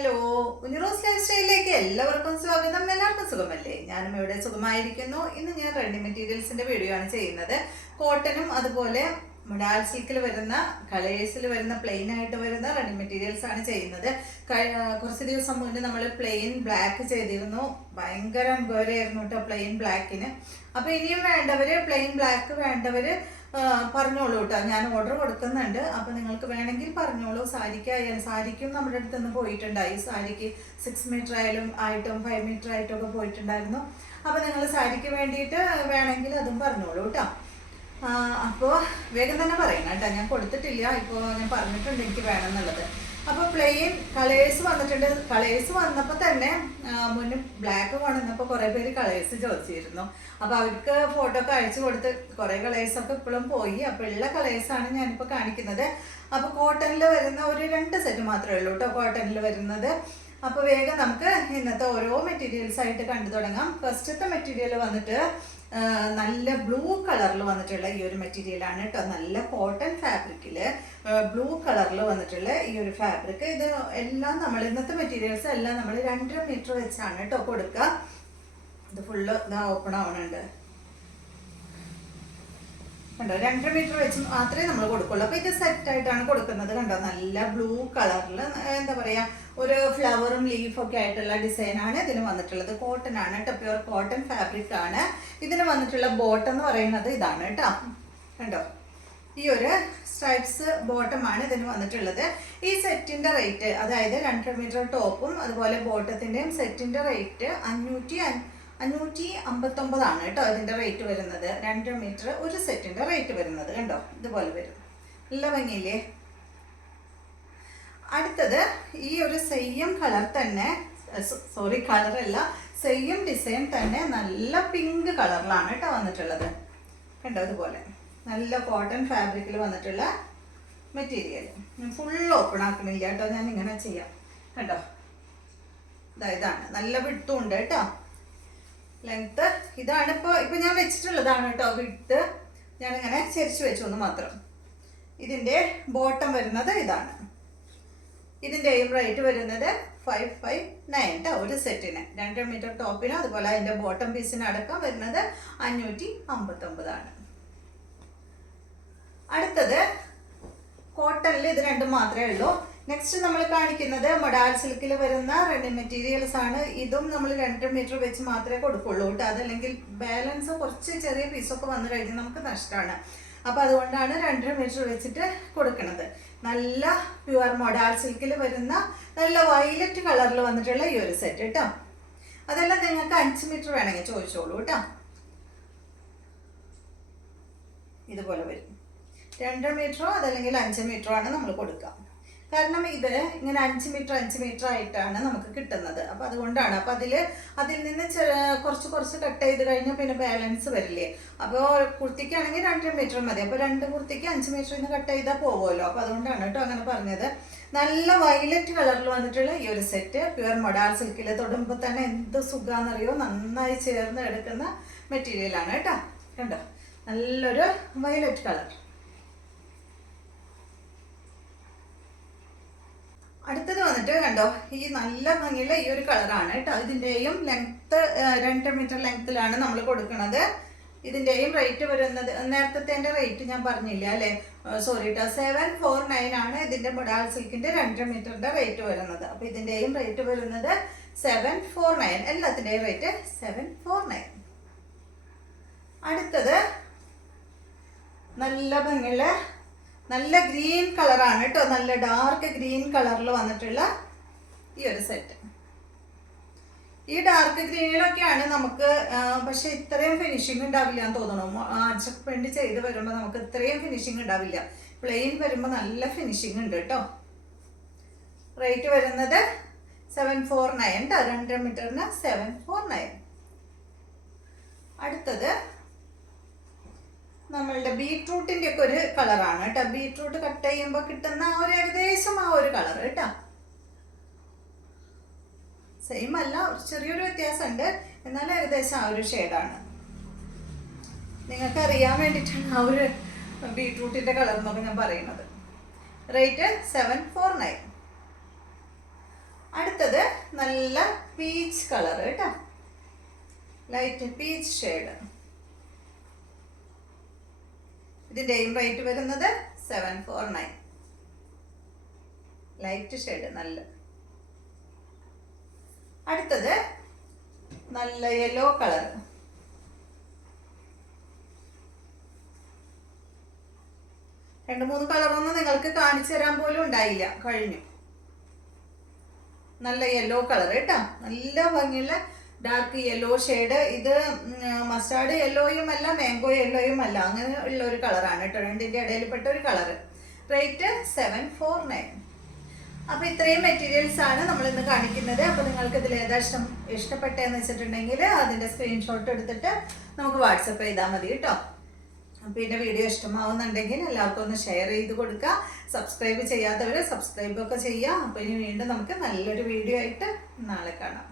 Hello, ഉനിറോസ് life സ്റ്റൈലിലേക്ക് എല്ലാവർക്കും സ്വാഗതം. എല്ലാവർക്കും സുഖമല്ലേ? ഞാനും ഇവിടെ സുഖമായിരിക്കുന്നു. ഇന്ന് ഞാൻ റെഡി മെറ്റീരിയൽസിന്റെ വീഡിയോ ആണ് ചെയ്യുന്നത്. കോട്ടനും അതുപോലെ ഡാൽ സിൽക്കിൽ വരുന്ന കളേഴ്സിൽ വരുന്ന പ്ലെയിൻ ആയിട്ട് വരുന്ന റെഡി മെറ്റീരിയൽസ് ആണ് ചെയ്യുന്നത്. കുറച്ച് ദിവസം മുന്നേ നമ്മൾ പ്ലെയിൻ ബ്ലാക്ക് ചെയ്തിരുന്നു. ഭയങ്കര എൻക്വയറി ആയിരുന്നു കേട്ടോ പ്ലെയിൻ ബ്ലാക്കിന്. അപ്പോൾ ഇനിയും വേണ്ടവര് പ്ലെയിൻ ബ്ലാക്ക് വേണ്ടവര് പറഞ്ഞോളൂ കേട്ടോ. ഞാൻ ഓർഡർ കൊടുക്കുന്നുണ്ട്. അപ്പോൾ നിങ്ങൾക്ക് വേണമെങ്കിൽ പറഞ്ഞോളൂ. സാരിക്കും നമ്മുടെ അടുത്ത് നിന്ന് പോയിട്ടുണ്ടായി. സാരിക്ക് 6 മീറ്റർ ആയിട്ടും 5 മീറ്റർ ആയിട്ടും ഒക്കെ പോയിട്ടുണ്ടായിരുന്നു. അപ്പോൾ നിങ്ങൾ സാരിക്ക് വേണ്ടിയിട്ട് വേണമെങ്കിൽ അതും പറഞ്ഞോളൂ കേട്ടോ. അപ്പോൾ വേഗം തന്നെ പറയണം കേട്ടോ. ഞാൻ കൊടുത്തിട്ടില്ല, ഇപ്പോൾ ഞാൻ പറഞ്ഞിട്ടുണ്ട് എനിക്ക് വേണമെന്നുള്ളത്. അപ്പോൾ പ്ലെയിൻ കളേഴ്സ് വന്നിട്ടുണ്ട്. കളേഴ്സ് വന്നപ്പോൾ തന്നെ മുന്നേ ബ്ലാക്ക് കൊണ്ടുവന്നപ്പോൾ കുറേ പേര് കളേഴ്സ് ചോദിച്ചിരുന്നു. അപ്പോൾ അവർക്ക് ഫോട്ടോ ഒക്കെ അയച്ചു കൊടുത്ത് കുറേ കളേഴ്സൊക്കെ ഇപ്പോഴും പോയി. അപ്പോൾ ഉള്ള കളേഴ്സാണ് ഞാനിപ്പോൾ കാണിക്കുന്നത്. അപ്പോൾ കോട്ടണിൽ വരുന്ന ഒരു 2 സെറ്റ് മാത്രമേ ഉള്ളൂ കേട്ടോ കോട്ടണിൽ വരുന്നത്. അപ്പോൾ വേഗം നമുക്ക് ഇന്നത്തെ ഓരോ മെറ്റീരിയൽസ് ആയിട്ട് കണ്ടു തുടങ്ങാം. ഫസ്റ്റത്തെ മെറ്റീരിയൽ വന്നിട്ട് നല്ല ബ്ലൂ കളറിൽ വന്നിട്ടുള്ള ഈ ഒരു മെറ്റീരിയലാണ് കേട്ടോ. നല്ല കോട്ടൺ ഫാബ്രിക്കിൽ ബ്ലൂ കളറിൽ വന്നിട്ടുള്ള ഈ ഒരു ഫാബ്രിക്. ഇത് എല്ലാം നമ്മൾ ഇന്നത്തെ മെറ്റീരിയൽസ് എല്ലാം നമ്മൾ 2.5 മീറ്റർ വെച്ചാണ് കേട്ടോ കൊടുക്കുക. ഇത് ഫുള്ള് ഇതാ ഓപ്പൺ ആവണുണ്ട് കണ്ടോ. 2.5 മീറ്റർ വെച്ച് മാത്രമേ നമ്മൾ കൊടുക്കുള്ളൂ. അപ്പോൾ ഇത് സെറ്റായിട്ടാണ് കൊടുക്കുന്നത് കണ്ടോ. നല്ല ബ്ലൂ കളറിൽ എന്താ പറയുക ഒരു ഫ്ലവറും ലീഫൊക്കെ ആയിട്ടുള്ള ഡിസൈനാണ് ഇതിന് വന്നിട്ടുള്ളത്. കോട്ടൺ ആണ് കേട്ടോ, പ്യുവർ കോട്ടൺ ഫാബ്രിക് ആണ്. ഇതിന് വന്നിട്ടുള്ള ബോട്ടം എന്ന് പറയുന്നത് ഇതാണ് കേട്ടോ. കണ്ടോ, ഈ ഒരു സ്ട്രൈപ്സ് ബോട്ടമാണ് ഇതിന് വന്നിട്ടുള്ളത്. ഈ സെറ്റിൻ്റെ റേറ്റ്, അതായത് 2.5 മീറ്റർ ടോപ്പും അതുപോലെ ബോട്ടത്തിൻ്റെയും സെറ്റിൻ്റെ റേറ്റ് 559 കേട്ടോ. ഇതിൻ്റെ റേറ്റ് വരുന്നത് 2 മീറ്റർ ഒരു സെറ്റിൻ്റെ റേറ്റ് വരുന്നത് കണ്ടോ. ഇതുപോലെ വരും. നല്ല ഭംഗിയില്ലേ. അടുത്തത് ഈ ഒരു സെയിം കളർ തന്നെ, സോറി കളറല്ല, സെയിം ഡിസൈൻ തന്നെ നല്ല പിങ്ക് കളറിലാണ് കേട്ടോ വന്നിട്ടുള്ളത് കണ്ടോ. ഇതുപോലെ നല്ല കോട്ടൺ ഫാബ്രിക്കിൽ വന്നിട്ടുള്ള മെറ്റീരിയൽ. ഞാൻ ഫുൾ ഓപ്പൺ ആക്കണില്ല കേട്ടോ, ഞാൻ ഇങ്ങനെ ചെയ്യാം കണ്ടോ. ഇതാണ് നല്ല വിട്ടും ഉണ്ട് കേട്ടോ. ലെങ്ത്ത് ഇതാണ് ഇപ്പോൾ ഞാൻ വെച്ചിട്ടുള്ളതാണ് കേട്ടോ. വിട്ട് ഞാനിങ്ങനെ ചരിച്ച് വെച്ചു എന്ന് മാത്രം. ഇതിൻ്റെ ബോട്ടം വരുന്നത് ഇതാണ്. ഇതിൻ്റെയും റേറ്റ് വരുന്നത് 559 കേട്ടോ ഒരു സെറ്റിന്. 2 മീറ്റർ ടോപ്പിന് അതുപോലെ അതിൻ്റെ ബോട്ടം പീസിന് അടക്കം വരുന്നത് 559. അടുത്തത് കോട്ടണിൽ ഇത് 2 മാത്രമേ ഉള്ളൂ. നെക്സ്റ്റ് നമ്മൾ കാണിക്കുന്നത് മൊഡാൽ സിൽക്കിൽ വരുന്ന റെഡി മെറ്റീരിയൽസ് ആണ്. ഇതും നമ്മൾ 2 മീറ്റർ വെച്ച് മാത്രമേ കൊടുക്കുള്ളൂ കേട്ടോ. അതല്ലെങ്കിൽ ബാലൻസ് കുറച്ച് ചെറിയ പീസൊക്കെ വന്നു കഴിഞ്ഞാൽ നമുക്ക് നഷ്ടമാണ്. അപ്പോൾ അതുകൊണ്ടാണ് 2.5 മീറ്റർ വെച്ചിട്ട് കൊടുക്കുന്നത്. നല്ല പ്യുവർ മൊഡാൽ സിൽക്കിൽ വരുന്ന നല്ല വയലറ്റ് കളറിൽ വന്നിട്ടുള്ള ഈ ഒരു സെറ്റ് കേട്ടോ. അതെല്ലാം നിങ്ങൾക്ക് 5 മീറ്റർ വേണമെങ്കിൽ ചോദിച്ചോളൂ കേട്ടോ. ഇതുപോലെ വരും. 2 മീറ്ററോ അതല്ലെങ്കിൽ 5 മീറ്ററോ ആണ് നമ്മൾ കൊടുക്കുക. കാരണം ഇത് ഇങ്ങനെ 5 മീറ്റർ ആയിട്ടാണ് നമുക്ക് കിട്ടുന്നത്. അപ്പോൾ അതുകൊണ്ടാണ്. അപ്പോൾ അതിൽ നിന്ന് കുറച്ച് കട്ട് ചെയ്ത് കഴിഞ്ഞാൽ പിന്നെ ബാലൻസ് വരില്ലേ. അപ്പോൾ കുർത്തിക്കാണെങ്കിൽ 2 മീറ്റർ മതി. അപ്പോൾ 2 കുർത്തിക്ക് 5 മീറ്ററിൽ നിന്ന് കട്ട് ചെയ്താൽ പോകുമല്ലോ. അപ്പോൾ അതുകൊണ്ടാണ് കേട്ടോ അങ്ങനെ പറഞ്ഞത്. നല്ല വയലറ്റ് കളറിൽ വന്നിട്ടുള്ള ഈ ഒരു സെറ്റ് പ്യുവർ മൊഡാൽ സിൽക്കിൽ തൊടുമ്പോൾ തന്നെ എന്ത് സുഖമാണെന്നറിയോ. നന്നായി ചേർന്ന് എടുക്കുന്ന മെറ്റീരിയലാണ് കേട്ടോ. കണ്ടോ, നല്ലൊരു വയലറ്റ് കളർ. അടുത്തത് വന്നിട്ട് കണ്ടോ, ഈ നല്ല ഭംഗിയുള്ള ഈ ഒരു കളറാണ് കേട്ടോ. ഇതിൻ്റെയും ലെങ്ത്ത് 2 മീറ്റർ ലെങ്ത്തിലാണ് നമ്മൾ കൊടുക്കുന്നത്. ഇതിൻ്റെയും റേറ്റ് വരുന്നത് നേരത്തെ റേറ്റ് ഞാൻ പറഞ്ഞില്ല അല്ലേ, സോറി കേട്ടോ. 749 ആണ് ഇതിൻ്റെ മൊഡാൽ സിൽക്കിൻ്റെ 2 മീറ്ററിൻ്റെ റേറ്റ് വരുന്നത്. അപ്പോൾ ഇതിൻ്റെയും റേറ്റ് വരുന്നത് 749. എല്ലാത്തിൻ്റെയും റേറ്റ് 749. അടുത്തത് നല്ല ഭംഗിയുള്ള നല്ല ഗ്രീൻ കളറാണ് കേട്ടോ. നല്ല ഡാർക്ക് ഗ്രീൻ കളറിൽ വന്നിട്ടുള്ള ഈ ഒരു സെറ്റ്. ഈ ഡാർക്ക് ഗ്രീനിലൊക്കെയാണ് നമുക്ക്, പക്ഷെ ഇത്രയും ഫിനിഷിങ് ഉണ്ടാവില്ല എന്ന് തോന്നുന്നു. അജക് പ്രിന്റ് ചെയ്ത് വരുമ്പോൾ നമുക്ക് ഇത്രയും ഫിനിഷിങ് ഉണ്ടാവില്ല. പ്ലെയിൻ വരുമ്പോൾ നല്ല ഫിനിഷിങ് ഉണ്ട് കേട്ടോ. റേറ്റ് വരുന്നത് 749 കേട്ടോ. 2 മീറ്ററിന് 749. അടുത്തത് നമ്മളുടെ ബീട്രൂട്ടിൻ്റെ ഒക്കെ ഒരു കളറാണ് കേട്ടോ. ബീട്രൂട്ട് കട്ട് ചെയ്യുമ്പോൾ കിട്ടുന്ന ഏകദേശം ആ ഒരു കളർ കേട്ടോ. സെയിം അല്ല, ചെറിയൊരു വ്യത്യാസമുണ്ട്, എന്നാലും ഏകദേശം ആ ഒരു ഷെയ്ഡാണ്. നിങ്ങൾക്ക് അറിയാൻ വേണ്ടിയിട്ടാണ് ആ ഒരു ബീട്രൂട്ടിൻ്റെ കളർ എന്നൊക്കെ ഞാൻ പറയുന്നത്. റേറ്റ് 749. അടുത്ത നല്ല പീച്ച് കളർ കേട്ടോ, ലൈറ്റ് പീച്ച് ഷെയ്ഡ്. ഇതിൻ്റെയും റേറ്റ് വരുന്നത് 749. ലൈറ്റ് ഷെയ്ഡ് നല്ല. അടുത്തത് നല്ല യെല്ലോ കളർ. രണ്ട് മൂന്ന് കളറൊന്നും നിങ്ങൾക്ക് കാണിച്ചു തരാൻ പോലും ഉണ്ടായില്ല, കഴിഞ്ഞു. നല്ല യെല്ലോ കളർ കേട്ടോ, നല്ല ഭംഗിയുള്ള ഡാർക്ക് യെല്ലോ ഷെയ്ഡ്. ഇത് മസ്റ്റാർഡ് യെല്ലോയും അല്ല മാംഗോ യെല്ലോയും അല്ല, അങ്ങനെ ഉള്ള ഒരു കളറാണ് കേട്ടോ, രണ്ടിൻ്റെ ഇടയിൽപ്പെട്ട ഒരു കളർ. റേറ്റ് 749. അപ്പോൾ ഇത്രയും മെറ്റീരിയൽസ് ആണ് നമ്മൾ ഇന്ന് കാണിക്കുന്നത്. അപ്പോൾ നിങ്ങൾക്ക് ഇതിൽ ഏതാ ഇഷ്ടപ്പെട്ടതെന്ന് വെച്ചിട്ടുണ്ടെങ്കിൽ അതിൻ്റെ സ്ക്രീൻഷോട്ട് എടുത്തിട്ട് നമുക്ക് വാട്സപ്പ് ചെയ്താൽ മതി കേട്ടോ. പിന്നെ വീഡിയോ ഇഷ്ടമാവുന്നുണ്ടെങ്കിൽ എല്ലാവർക്കും ഒന്ന് ഷെയർ ചെയ്ത് കൊടുക്കുക. സബ്സ്ക്രൈബ് ചെയ്യാത്തവർ സബ്സ്ക്രൈബൊക്കെ ചെയ്യുക. അപ്പോൾ ഇനി വീണ്ടും നമുക്ക് നല്ലൊരു വീഡിയോ ആയിട്ട് നാളെ കാണാം.